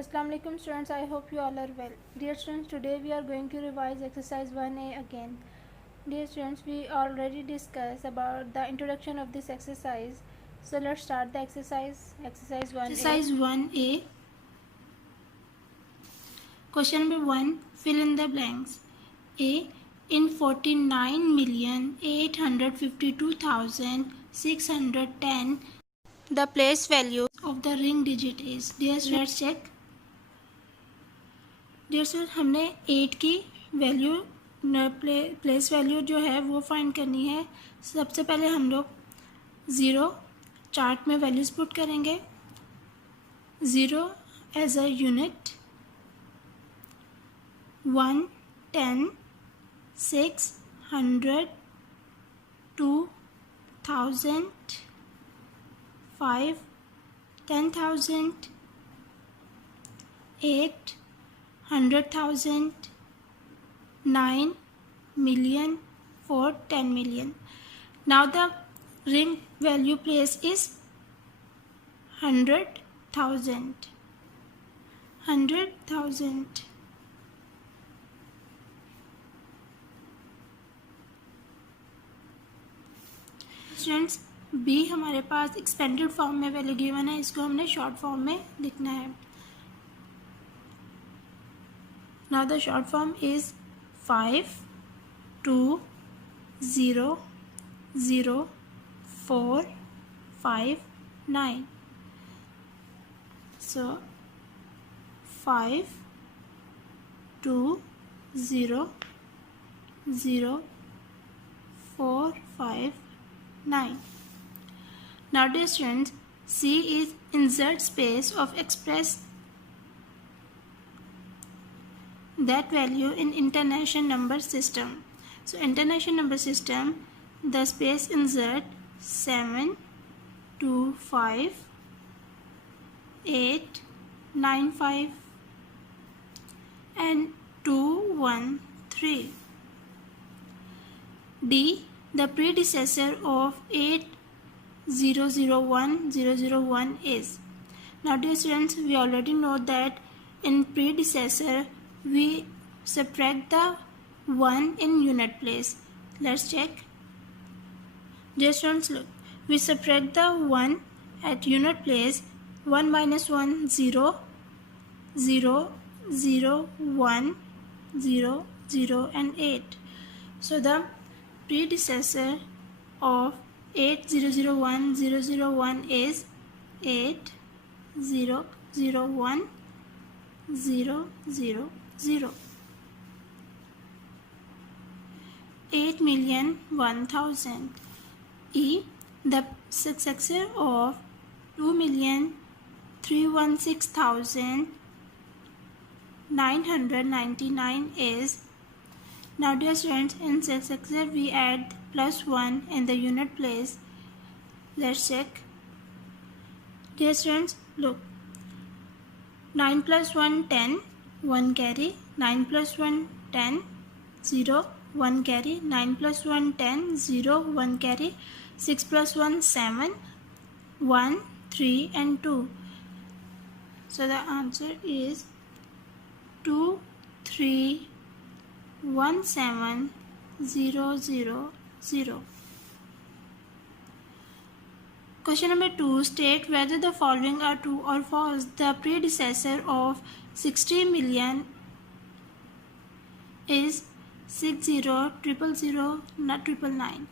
Assalamu alaikum students, I hope you all are well. Dear students, today we are going to revise exercise 1A again. Dear students, we already discussed about the introduction of this exercise. So let's start the exercise. Exercise 1A. Exercise 1A. Question number 1. Fill in the blanks. A. In 49,852,610, the place value of the ring digit is. Dear students, let's check. Dear student हमने 8 की value place value जो है वो find करनी है. सबसे पहले हम लोग 0 चार्ट में वैल्यूज पुट करेंगे. 0 as a unit, 1 10 600 2000 5 10,000 8 100,000 9 million 4 10 million. Now the ring value place is 100,000. Students, B हमारे पास एक्सपेंडेड फॉर्म में वैल्यू गिवन है, इसको हमने शॉर्ट फॉर्म में लिखना है. Now the short form is 5 2 0 0 4 5 9. So 5 2 0 0 4 5 9. Now dear students, C is insert space of express that value in international number system. So international number system, the space insert 7 2 5 8 9 5 and 2 1 3. D, the predecessor of 8001001 is. Now dear students, we already know that in predecessor we subtract the 1 in unit place. Let's check. Dear students, look, we subtract the 1 at unit place. 1 minus 1 0 0 0 1 0 0 and 8. So the predecessor of 8001001 is 8001 0 0 0. 8,001,000. E, the successor of 2,316,999 is. Now dear students, in successor we add plus 1 in the unit place. Let's check. Dear students, look, 9 plus 1 10, 1 carry, 9 plus 1 10, 0 1 carry, 9 plus 1 10, 0 1 carry, 6 plus 1 7, 1 3 and 2. So the answer is 2 3 1 7 0 0 0. Question number 2. State whether the following are true or false. The predecessor of 60 million is 60,000,999.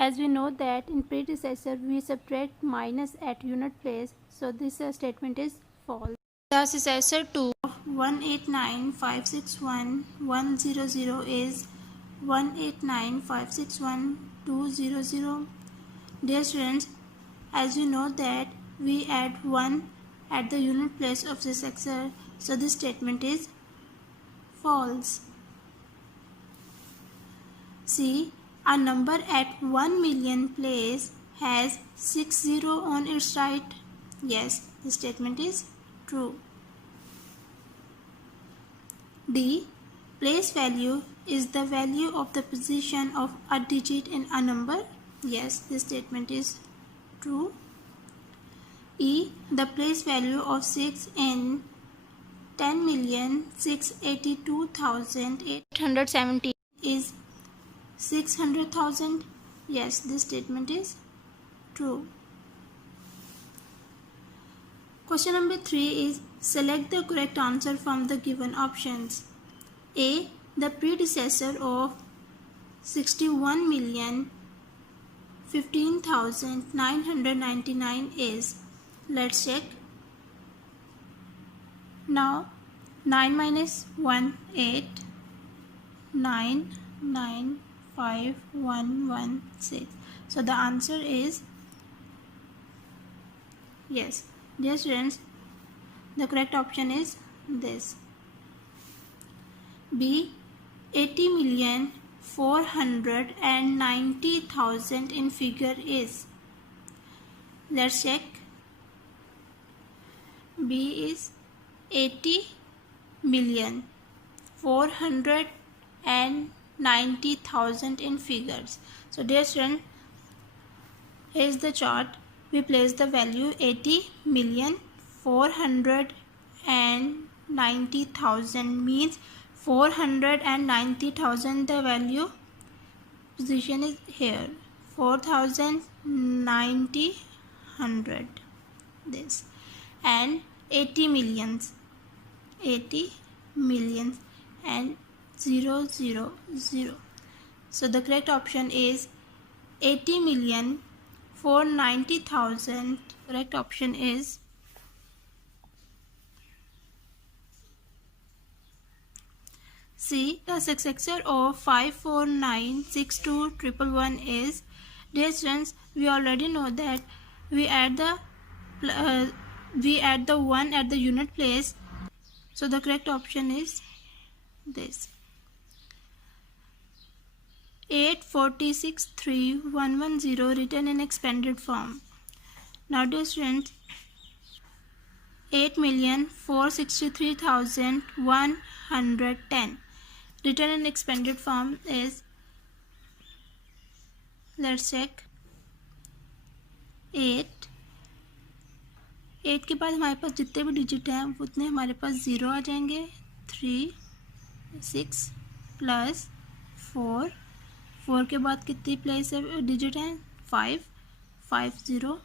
As we know that in predecessor we subtract minus at unit place, so this statement is false. The successor to 189,561,100 is 189,561,200. Dear students, as you know that we add 1 at the unit place of the successor, so this statement is false. C, a number at 1 million place has 60 on its right. Yes, this statement is true. D, place value is the value of the position of a digit in a number. Yes, this statement is true. E, the place value of 6 in 10,682,870 is 600,000. Yes, this statement is true. Question number 3 is select the correct answer from the given options. A. The predecessor of 61,015,999 is. Let's check. Now 9 minus 1, 8, 9, 9, 5, 1, 1, 6. So the answer is yes. Dear students, the correct option is this. B. 80,490,000 in figure is. Let's check. B is 80,490,000 in figures. So dear student, here is the chart. We place the value 80,490,000 means 490,000 the value position is here. 4,090 100 this and 80 millions and 000. So the correct option is 80,490,000. Correct option is C. The successor of 5496211 is. Dear students, we already know that we add the 1 at the unit place. So the correct option is this. 8463110 written in expanded form. Now dear students, 8,463,110 written in expanded form is. Let's check. 8 के बाद हमारे पास जितने भी digit हैं उतने हमारे पास 0 आ जाएंगे. 3 6 plus 4 के बाद कितनी प्लेस डिजिट हैं 5 0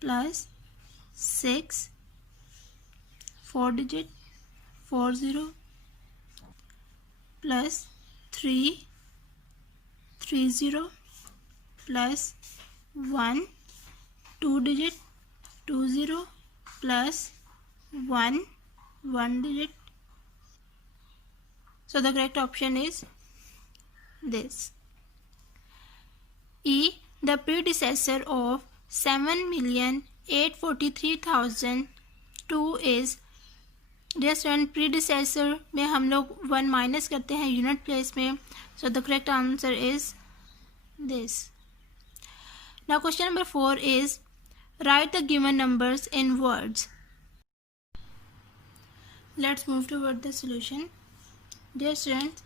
plus 6 4 digit 40 plus 3 30 plus 1 2 digit 20 plus 1 digit. So the correct option is this. E. The predecessor of 7,843,002 is. Dear student, predecessor में हम लोग 1 माइनस करते हैं यूनिट प्लेस में. So the correct answer is this. Now question number 4 is write the given numbers in words. Let's move toward the solution. Dear students,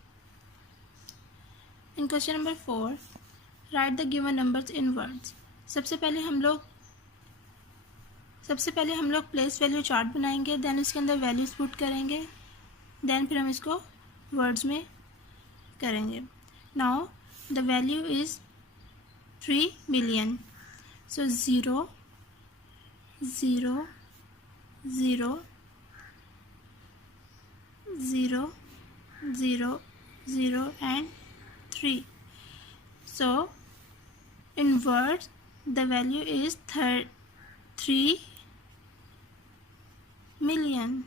in question number 4 write the given numbers in words. सबसे पहले हम लोग place value chart बनाएंगे, then उसके अंदर values put करेंगे, then फिर हम इसको वर्ड्स में करेंगे. Now the value is 3 million. So 0 0 0 0 0 0 and 3. So in words the value is 3 million.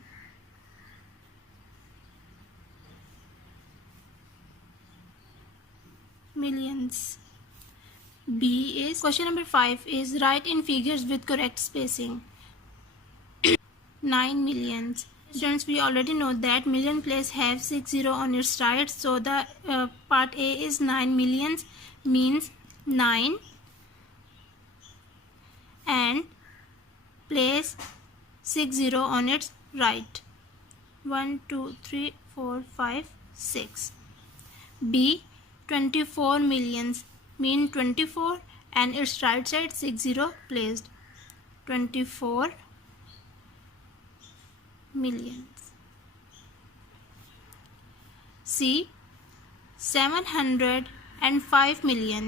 Millions. B is question number 5 is write in figures with correct spacing. 9 millions. Students, we already know that million place have 60 on its right, so the part A is 9 millions means 9 and place 60 on its right. 1 2 3 4 5 6. B 24 millions mean 24 and its right side 60 placed. 24 millions. C. 705 million.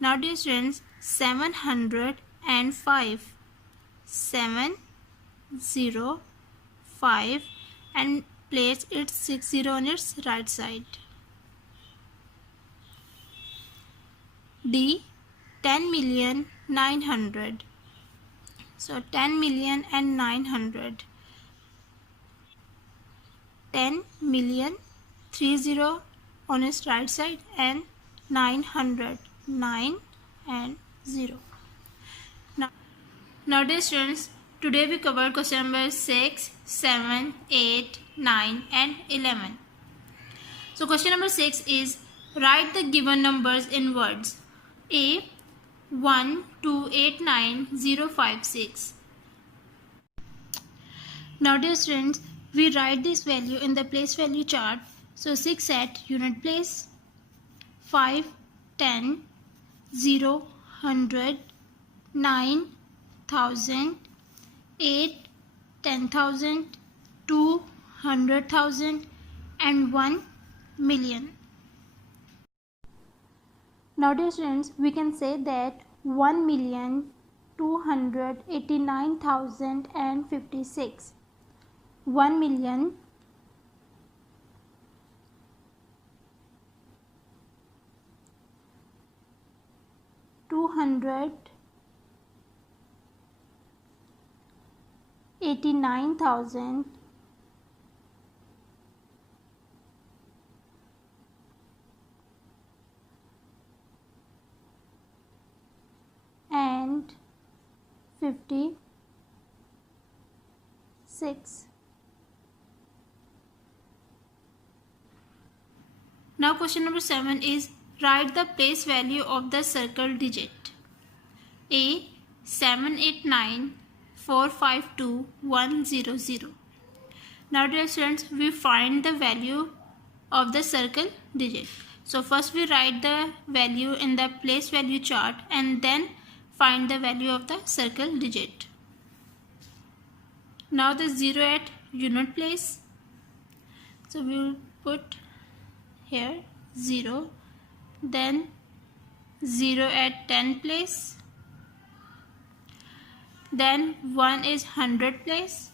Now dear students, 705, 705, and place its 60 on its right side. D. 10,900,000. So 10,900,000. 10 million, 30 on its right side, and 900, 9 and 0. Now dear students, today we covered question number 6, 7, 8, 9 and 11. So question number 6 is, write the given numbers in words. A. 1289056. Now dear students, we write this value in the place value chart. So 6 at unit place, 5, 10, 0, 100, 9, 1000, 8, 10,000, 2, 100,000 and 1 million. Now dear students, we can say that 1,289,056. 1,289,000 and 56. Now question number 7 is, write the place value of the circle digit. A. 789,452,100. Now dear students, we find the value of the circle digit. So first we write the value in the place value chart and then find the value of the circle digit. Now the 0 at unit place. So we will put here 0, then 0 at 10 place, then 1 is 100 place,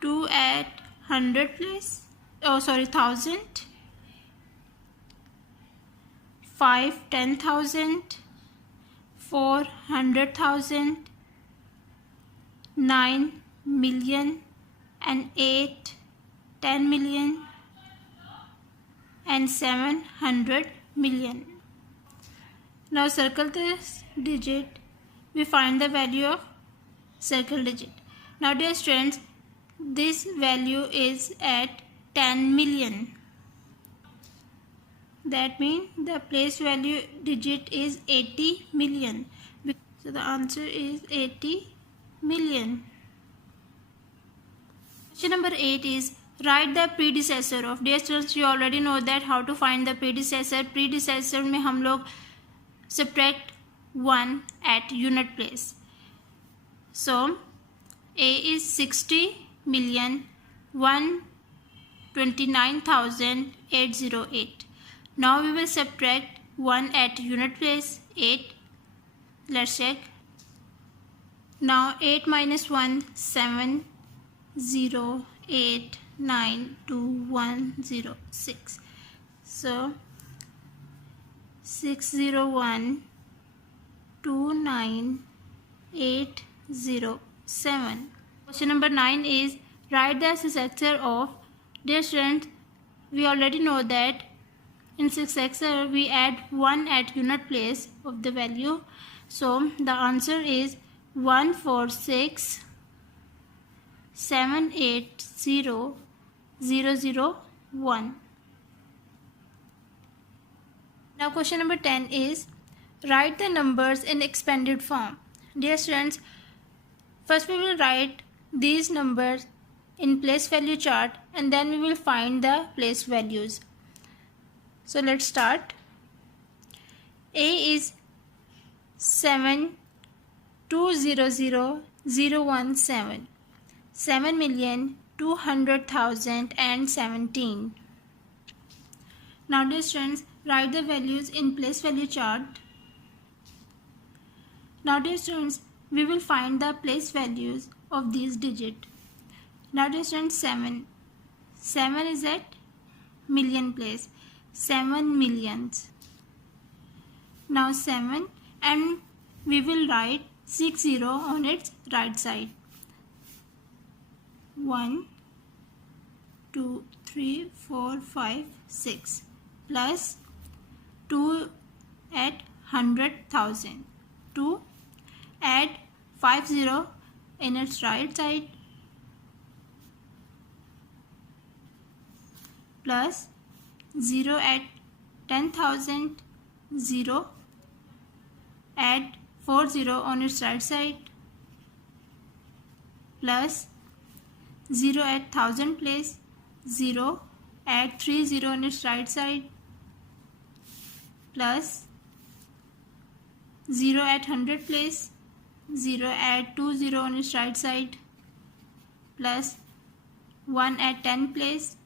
2 at 100 place, 1000, 5 10,000, 4 100,000, 9 million and 8 10 million and 700 million. Now circle this digit, we find the value of circle digit. Now dear students, this value is at 10 million. That means the place value digit is 80 million. So the answer is 80 million. Question number 8 is, write the predecessor of. Dear students, you already know that how to find the predecessor. Predecessor में हम लोग subtract 1 at unit place. So A is 60,129,808. Now we will subtract 1 at unit place, 8. Let's check. Now 8 minus 1, 7, 0, 8, 9, 2, 1, 0, 6. So 601, 29, 807. Question number 9 is, write the successor of. Dear students, we already know that in successor we add 1 at unit place of the value. So the answer is 146,780,001. Now question number 10 is, write the numbers in expanded form. Dear students, first we will write these numbers in place value chart and then we will find the place values. So let's start. A is 7,200,000 017, 7,200,017. Now dear students, write the values in place value chart. Now dear students, we will find the place values of these digits. Now dear students, 7 is at million place, 7 millions. Now 7, and we will write 60 on its right side. 1, 2, 3, 4, 5, 6 plus 2 at 100,000. 2 add 50 in its right side plus 0 at 10,000. 0 add 40 on its right side plus 0 at 1000 place. 0 add 30 on its right side plus 0 at 100 place. 0 add 20 on its right side plus 1 at 10 place.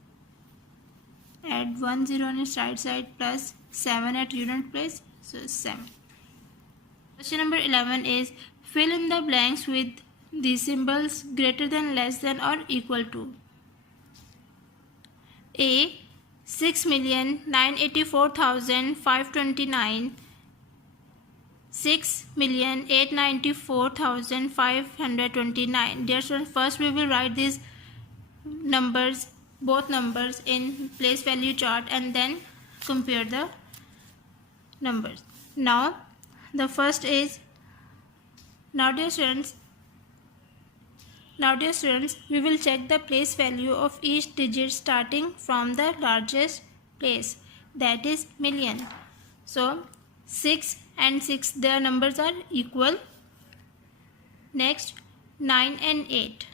Add 10 on its right side plus 7 at unit place. So 7. Question number 11 is fill in the blanks with the symbols greater than, less than or equal to. A 6,984,529, 6,894,529. Dear students, first we will write these numbers, both numbers in place value chart, and then compare the numbers. Now the first is, now dear students, we will check the place value of each digit starting from the largest place, that is million. So 6 and 6, their numbers are equal. Next 9 and 8.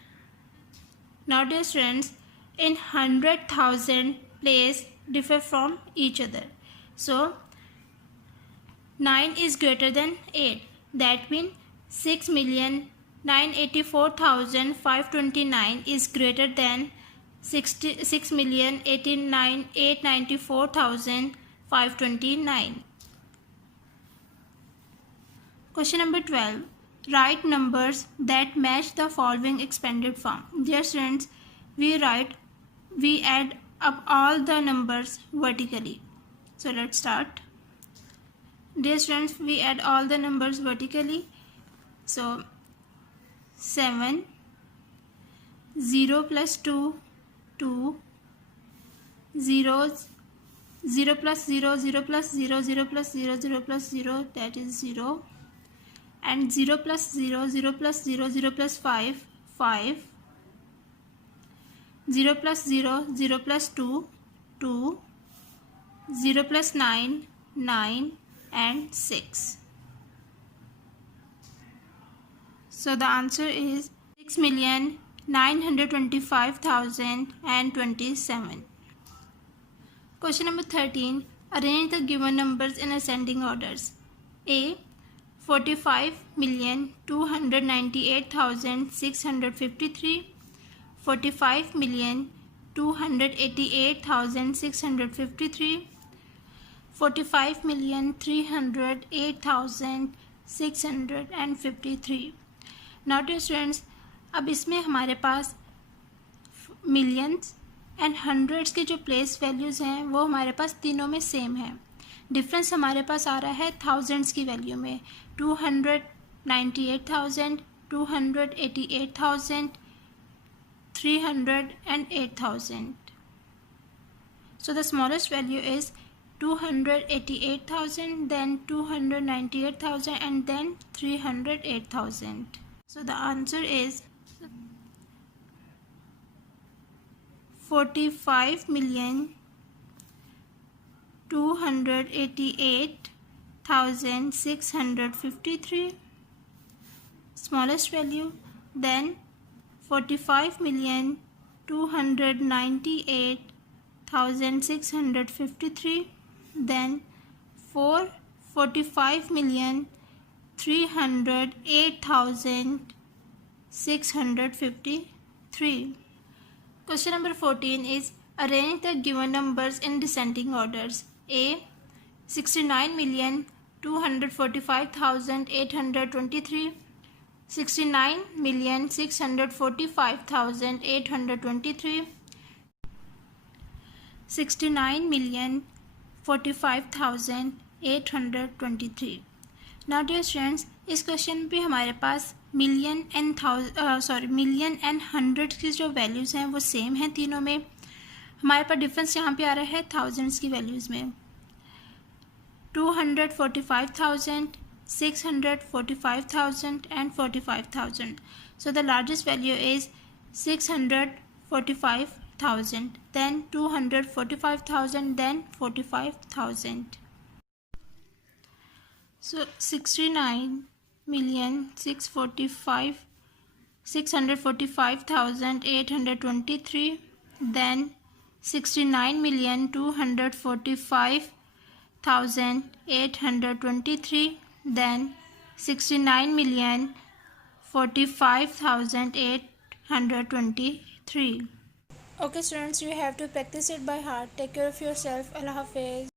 Now dear students, in 100,000 place differ from each other. So 9 is greater than 8. That means 6,984,529 is greater than 6,894,529. Question number 12. Write numbers that match the following expanded form. Dear students, we add up all the numbers vertically. So let's start. Dear students, we add all the numbers vertically. So 7, 0 plus 2, 2, 0, 0 plus 0, 0 plus 0, 0 plus 0, 0 plus 0, that is 0, and 0 plus 0, 0 plus 0, 0 plus 5, 5, 0 plus 0, 0 plus 2, 2, 0 plus 9, 9, and 6. So the answer is 6,925,027. Question number 13. Arrange the given numbers in ascending orders. A 45,298,653, 45,288,653, 45,308,653. Now dear students, अब इसमें हमारे पास millions and hundreds के जो place values हैं वो हमारे पास तीनों में सेम है. डिफरेंस हमारे पास आ रहा है थाउजेंड्स की वैल्यू में. 298,000, 288,000, 300 and 8,000. So the smallest value is 288,000, then 298,000, and then 308,000. So the answer is 45,288,653, smallest value, then 45,298,653, then 45,308,653, 653. Question number 14 is arrange the given numbers in descending orders. A. 69,245,823, 69,645,823, 69,045,823. Now dear students, इस question पे हमारे पास million and hundred की जो values हैं वो same हैं तीनों में. हमारे पास डिफरेंस यहाँ पे आ रहा है थाउजेंड्स की वैल्यूज़ में. 245,000, 645,000 and 45,000. So the largest value is 645,000, then 245,000, then 45,000. So 69,645,823, then 69,245,823, then 69,045,823. Okay students, you have to practice it by heart. Take care of yourself. Allah Hafiz.